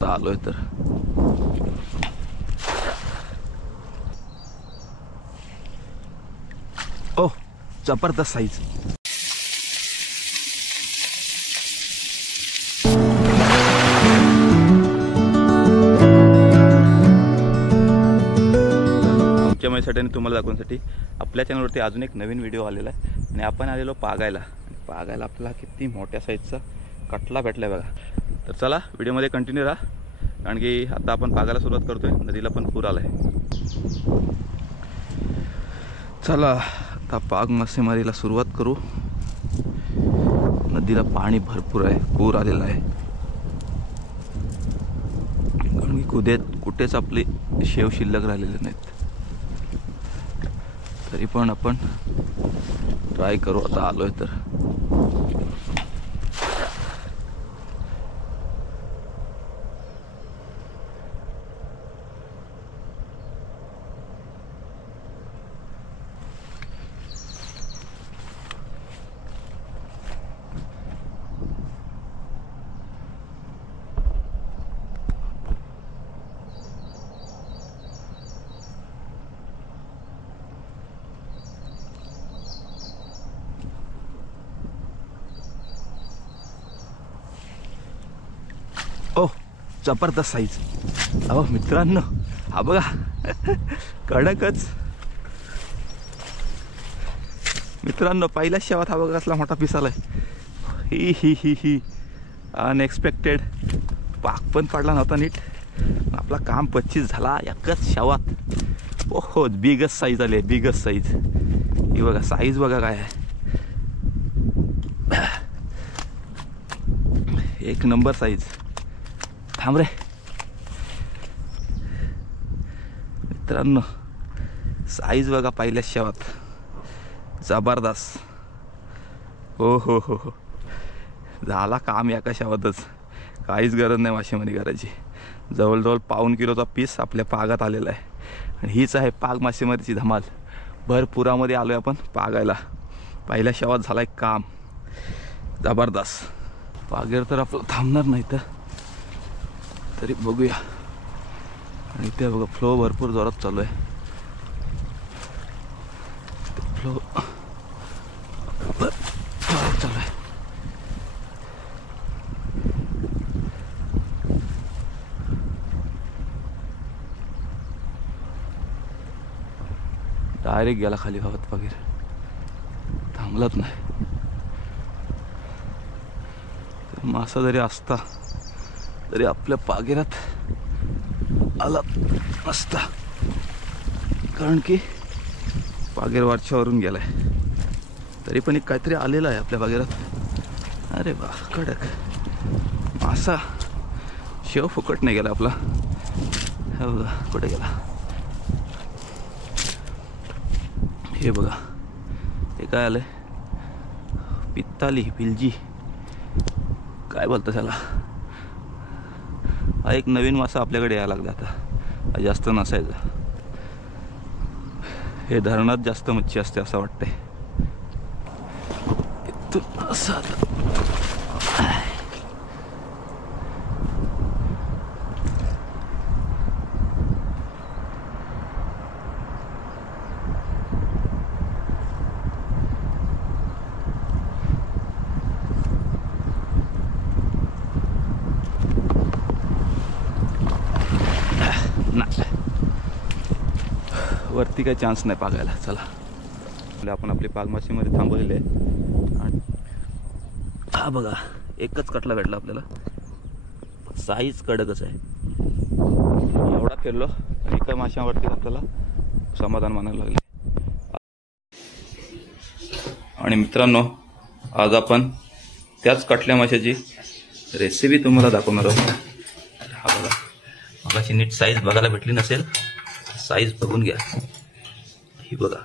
आलोय तर ओ जबरदस्त साईज। आमच्या माझ्यासाठी आणि तुम्हाला दाखवण्यासाठी आपल्या चॅनलवरती अजून एक नवीन व्हिडिओ आलेला आहे आणि आपण आलेलो पागायला। पागायला आपल्याला किती मोठ्या साईजचा कटला भेटलाय बघा। तर चला व्हिडिओमध्ये कंटिन्यू राहा, कारण की आता आपण पागायला सुरुवात करतोय। नदीला पण पूर आलाय। चला आता पाग मासेमारीला सुरुवात करू। नदीला पाणी भरपूर आहे, पूर आलेला आहे। कारण की कुठेच आपले शेव शिल्लक राहिलेले नाहीत, तरी पण आपण ट्राय करू। आता आलोय तर ओ जबरदस्त साईज। अहो मित्रांनो, हा बघा कडकच। मित्रांनो पहिल्या शेवात हा बघा कसला मोठा पीस आलाय। ही ही ही ही अनएक्सपेक्टेड। पाक पण पडला नव्हता नीट, आपला काम 25 झाला एकच शेवात। ओहो बिगस्ट साईज आली, बिगस्ट साईज। ही बघा साईज बघा काय आहे, एक नंबर साईज। थांब रे मित्रांनो, साईज बघा पहिल्या शेवात, जबरदस्त। हो हो हो हो, झाला काम एका शेवातच, काहीच गरज नाही मासेमारी करायची। जवळजवळ पाऊण किलोचा पीस आपल्या पागात आलेला आहे। आणि हीच आहे पाग मासेमारीची धमाल। भरपुरामध्ये आलोय आपण पागायला। पहिल्या शेवात झालाय काम जबरदस्त। पागेर तर आपलं थांबणार नाही तर तरी बघूया। आणि इथे बघा फ्लो भरपूर जोरात चालू आहे। फ्लो जोरात चालू आहे। डायरेक्ट गेला खाली भावात पागीर, थांबलाच नाही। मासा जरी असता तरी आपल्या पागेरात आला नसता, कारण की पागेर वरच्यावरून गेलाय। तरी पण एक काहीतरी आलेलं आहे आपल्या पागेरात। अरे वा कडक मासा, शेव फुकट नाही गेला आपला। हे बघा कुठे गेला, हे बघा हे काय आलंय, पित्ताली पिलजी काय बोलतं त्याला। हा एक नवीन मासा आपल्याकडे यायला लागला आता, जास्त नसायचा। हे धरणात जास्त मच्छी असते असं वाटतंय। इथून असं आता वरती काही चान्स नाही पागायला। चला आपण आपली पाग मासेमध्ये थांबवलेले आहे। आणि हा बघा एकच कटला भेटला आपल्याला, साईज कडकच आहे। एवढा फिरलो एका माशावरती आपल्याला समाधान मानायला लागले। आणि मित्रांनो आज आपण त्याच कटल्या माशाची रेसिपी तुम्हाला दाखवणार आहोत। हा बघा मगाची नीट साईज बघायला भेटली नसेल, साईज बघून घ्या। ही बघा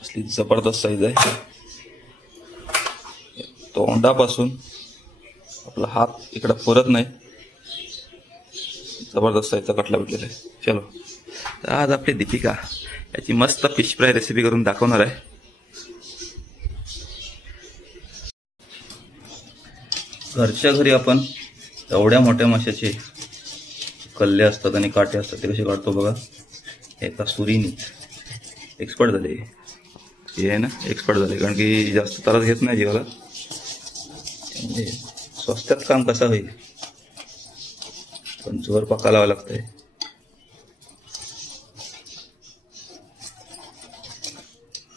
कसली जबरदस्त साईज आहे। तोंडापासून आपला हात इकडे पुरत नाही, जबरदस्त साईजचा कटला भेटलेला आहे। चलो तर आज आपली दीपिका याची मस्त फिश फ्राय रेसिपी करून दाखवणार आहे। घरच्या घरी आपण एवढ्या मोठ्या माशाचे कल्ले असतात आणि काटे असतात ते कसे काढतो बघा एका सुरीने. एक्सपर्ट झाले हे आहे ना, एक्सपर्ट झाले, कारण की जास्त त्रास घेत नाही जीवाला. म्हणजे स्वस्तात काम कसं होईल, पण जोर पक्का लावावं लागतंय.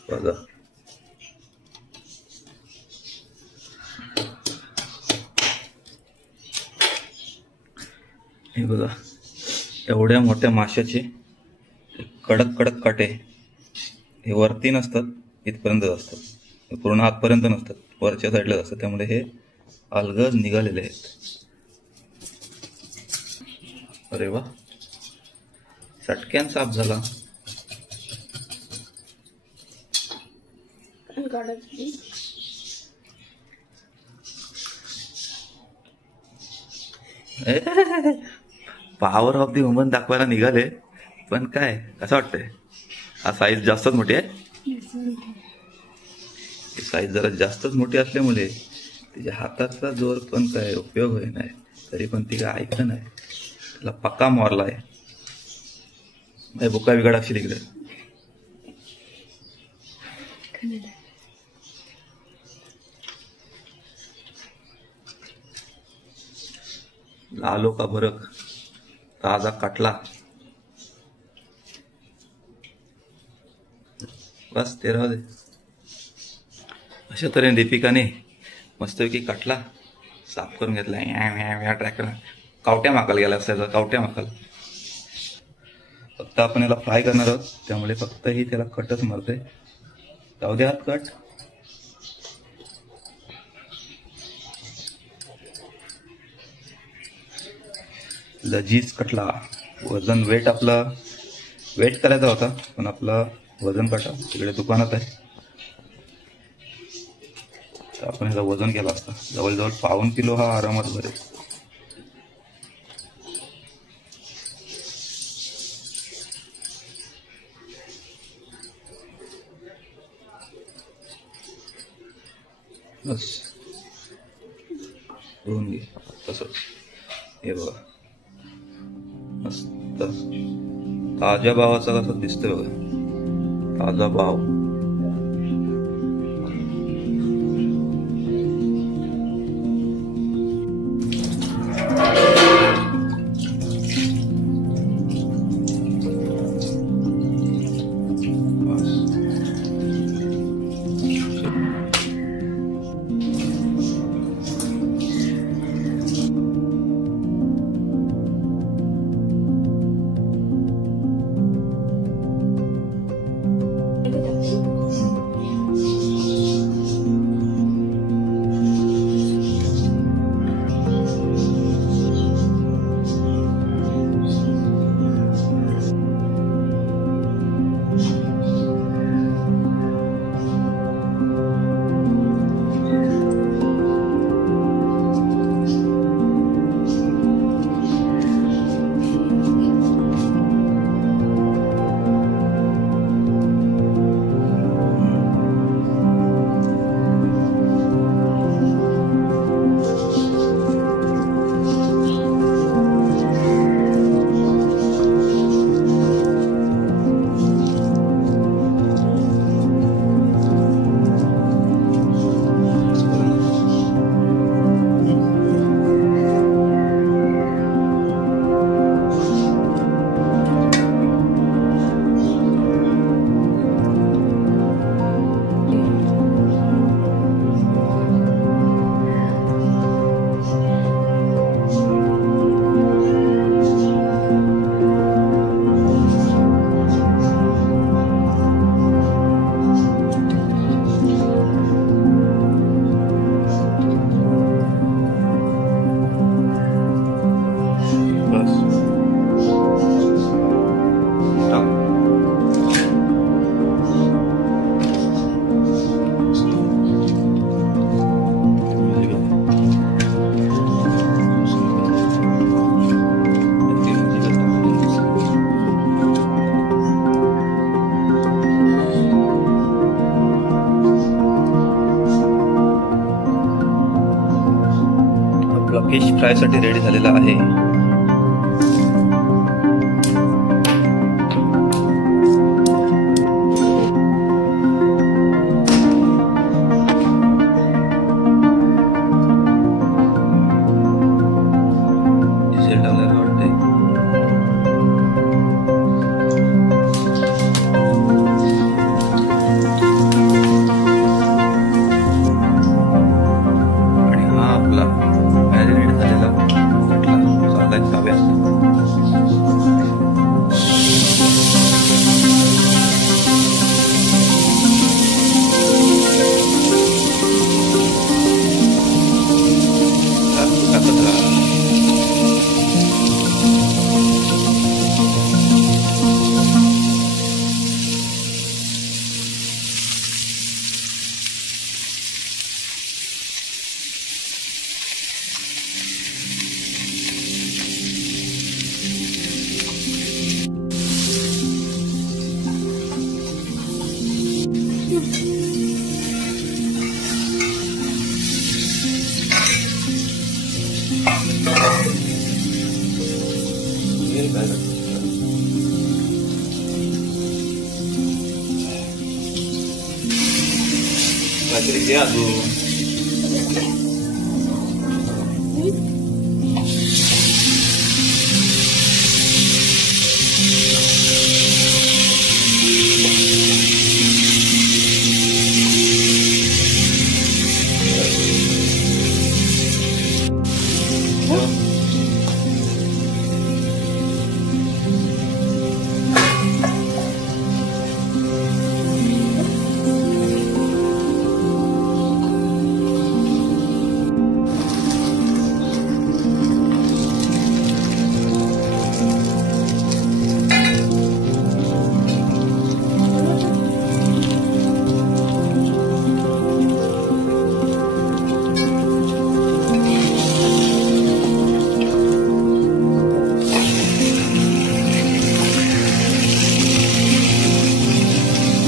बघा हे बघा एवढ्या मोठ्या माशाचे कडक कडक काटे हे वरती नसतात, इथपर्यंत असतात, पूर्ण आतपर्यंत नसतात, वरच्या साईडलाच असतात. त्यामुळे हे अलगद निघालेले आहेत. अरे वा, चटक्यान साफ झाला. पॉवर ऑफ दी वुमन दाखवायला निघाले, पण काय कसं वाटतंय? हा साईज जास्तच मोठी आहे. साईज जरा जास्तच मोठी असल्यामुळे तिच्या हाताचा जोर पण काय उपयोग होई नाही, तरी पण ती काय ऐकत नाही. त्याला पक्का मारलाय. बुका बिघड असेल इकडे. लालो का भरक ताजा काटला. बस ते राहू दे. अशा तऱ्हेने दीपिकाने मस्तपैकी काटला, साफ करून घेतला. ट्रॅकर कावट्या माकाल गेला असायचा, कावट्या माकाल. फक्त आपण याला फ्राय करणार आहोत, त्यामुळे फक्त ही त्याला कटच मारते. जाऊ दे हात कट. लजीज कटला. वजन वेट आपलं वेट करायचा होता, पण आपलं वजन काटा तिकडे दुकानात आहे, तर आपण ह्याचं वजन केलं असतं. जवळजवळ 1.5 किलो हा आरामात भरेल. बस धुवून घे तसंच. हे बघा मस्त ताज्या भावाचा कसं दिसतोय बघा, ताजा भाव. फ्रायसाठी रेडी झालेला आहे.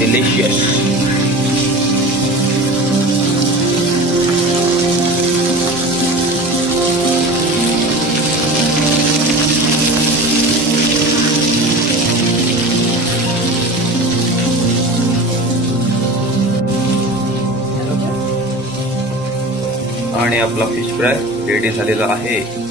Delicious. आणि आपला फिश फ्राय रेडी झालेला आहे.